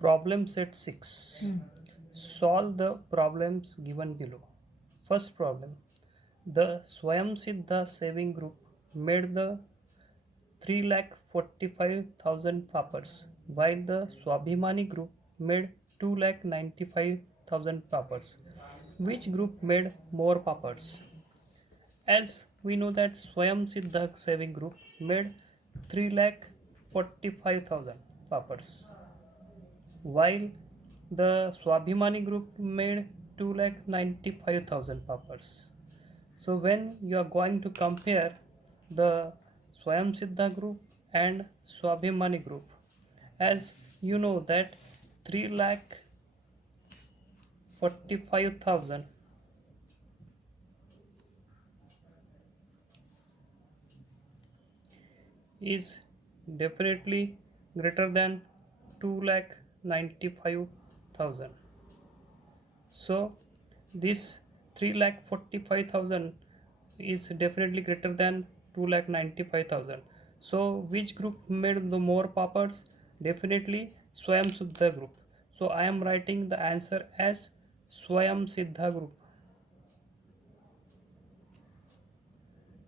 Problem set 6. Solve the problems given below. First problem. The Swayam Siddha saving group made the 3,45,000 papads, while the Swabhimani group made 2,95,000 papads. Which group made more papads? As we know that Swayam Siddha saving group made 3,45,000 papads, while the Swabhimani group made 2,95,000 papads. So when you are going to compare the Swayam Siddha group and Swabhimani group, as you know that 3,45,000 is definitely greater than 2,95,000. So this 3,45,000 is definitely greater than 2,95,000. So which group made the more papads? Definitely Swayam Siddha group. So I am writing the answer as Swayam Siddha group.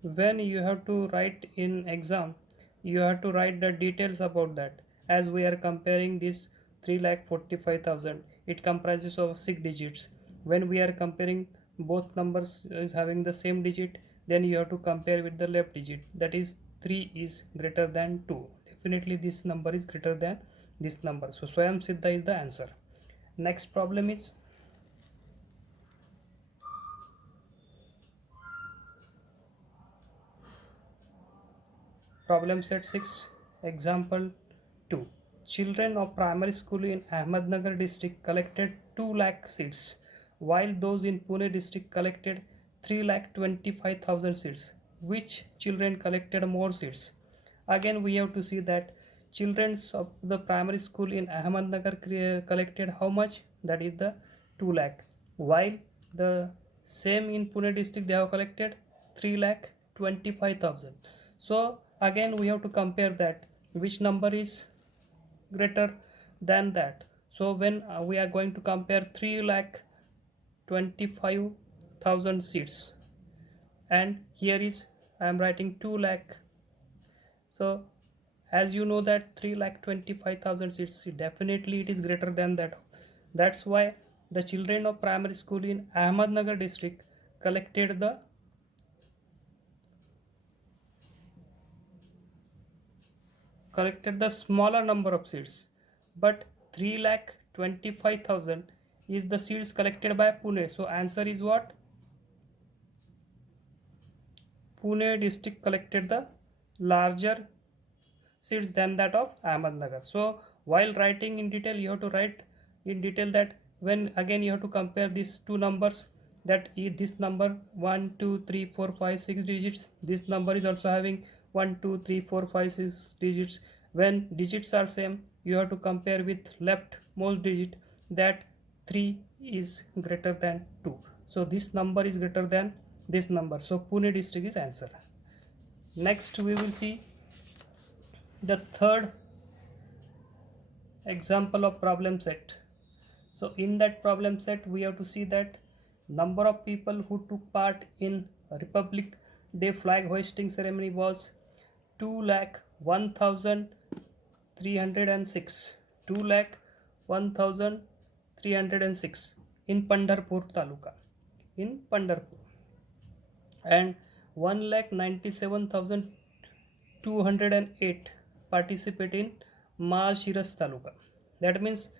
When you have to write in exam, you have to write the details about that. As we are comparing this 3,45,000, it comprises of 6 digits. When we are comparing both numbers is having the same digit, then you have to compare with the left digit, that is 3 is greater than 2. Definitely this number is greater than this number, so Swayam Siddha is the answer. Next problem is problem set 6, example 2. Children of primary school in Ahmednagar district collected 2 lakh seats, while those in Pune district collected 3 lakh 25,000 seats. Which children collected more seats? Again, we have to see that children of the primary school in Ahmednagar collected how much? That is the 2 lakh, while the same in Pune district they have collected 3 lakh 25,000. So again we have to compare that which number is greater than that. So when we are going to compare 3 lakh 25,000 seats, and here is I am writing 2 lakh. So as you know that 3,25,000 seats, definitely it is greater than that. That's why the children of primary school in Ahmednagar district collected the smaller number of seats, but 3,25,000 is the seats collected by Pune. So answer is what? Pune district collected the larger seats than that of Ahmednagar. So while writing in detail, you have to write in detail that when again you have to compare these two numbers, that this number 1 2 3 4 5 6 digits, this number is also having 1 2 3 4 5 6 digits. When digits are same, you have to compare with left most digit, that 3 is greater than 2. So this number is greater than this number, so Pune district is answer. Next we will see the third example of problem set. So in that problem set we have to see that number of people who took part in Republic Day flag hoisting ceremony was 2,01,306. 2,01,306 in Pandharpur Taluka. In Pandharpur. And 1,97,208 participate in Maashiras Taluka. That means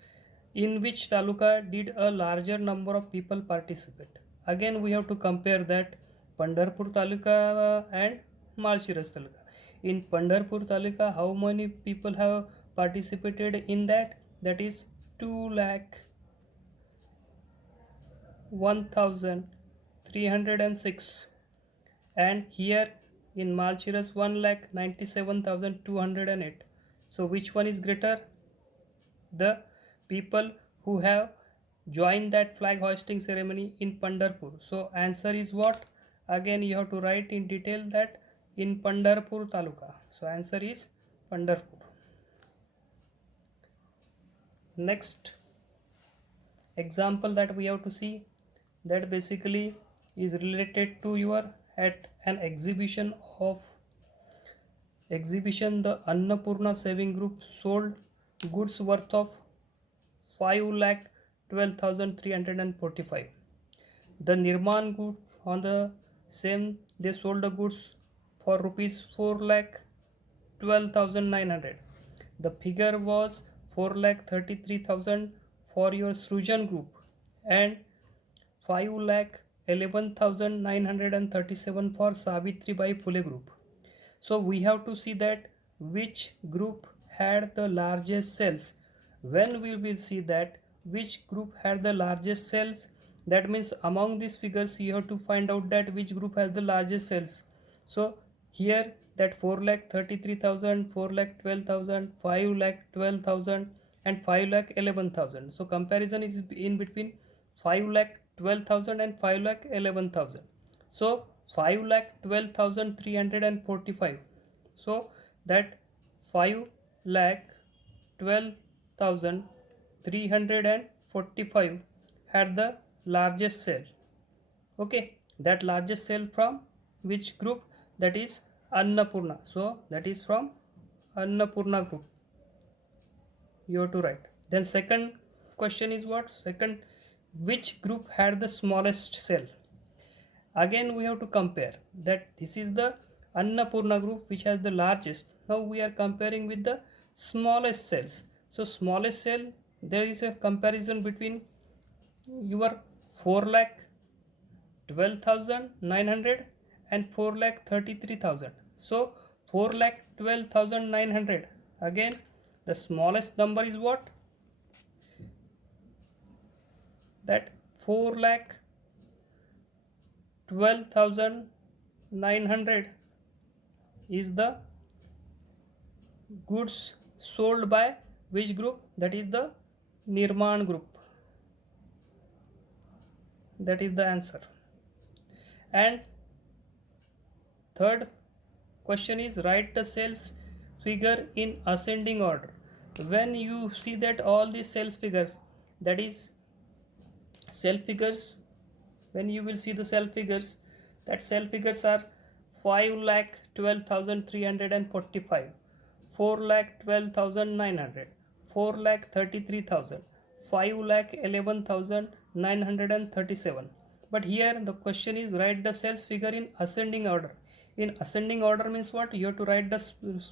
in which taluka did a larger number of people participate? Again we have to compare that Pandharpur Taluka and Maashiras Taluka. In Pandharpur Taluka, how many people have participated in that? That is 2,01,306. And here in Malchiras 1,97,208. So which one is greater? The people who have joined that flag hoisting ceremony in Pandharpur. So answer is what? Again you have to write in detail that in Pandharpur Taluka. So answer is Pandharpur. next example that we have to see, that basically is related to your at an exhibition the Annapurna Saving Group sold goods worth of 5,12,345. The Nirman Group on the same, they sold the goods for rupees 4,12,900. The figure was 4,33,000 for your Srujan Group and 5,11,937 for Savitri Bai Phule Group. So we have to see that which group had the largest sales. When we will see that which group had the largest sales, that means among these figures you have to find out that which group has the largest sales. So here that 4,33,000, 4,12,000, 5,12,000 and 5,11,000. So comparison is in between 5,12,000 and 5,11,000. So 5,12,345. So that 5,12,345 had the largest sale. Okay, that largest sale from which group? That is Annapurna. So that is from Annapurna group. You have to write. Then second question is what? Second, which group had the smallest sale? Again we have to compare that this is the Annapurna group which has the largest. Now we are comparing with the smallest cells. So smallest cell, there is a comparison between your 4,12,900 and 4,33,000. So 4,12,900. Again the smallest number is what? That 4,12,900 is the goods sold by which group? That is the Nirman group. That is the answer. And third question is write the sales figure in ascending order. When you see that all these sales figures, that is sale figures, when you will see the sale figures, that sale figures are 5,12,345, 4,12,900, 4,33,000, 5,11,937. But here the question is write the sales figure in ascending order. In ascending order means what? You have to write the,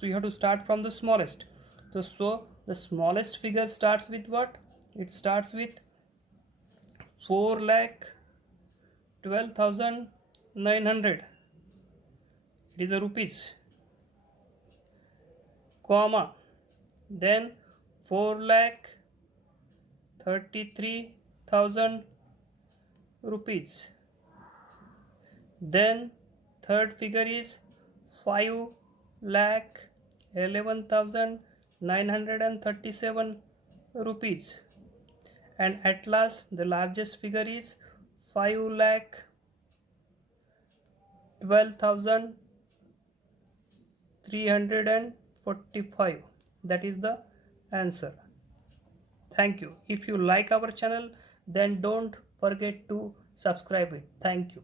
you have to start from the smallest. So the smallest figure starts with what? It starts with 4,12,900. It is a rupees, comma, then 4,33,000 rupees. Then third figure is 5,11,937 rupees. And at last the largest figure is 5,12,345. That is the answer. Thank you. If you like our channel, then don't forget to subscribe it. Thank you.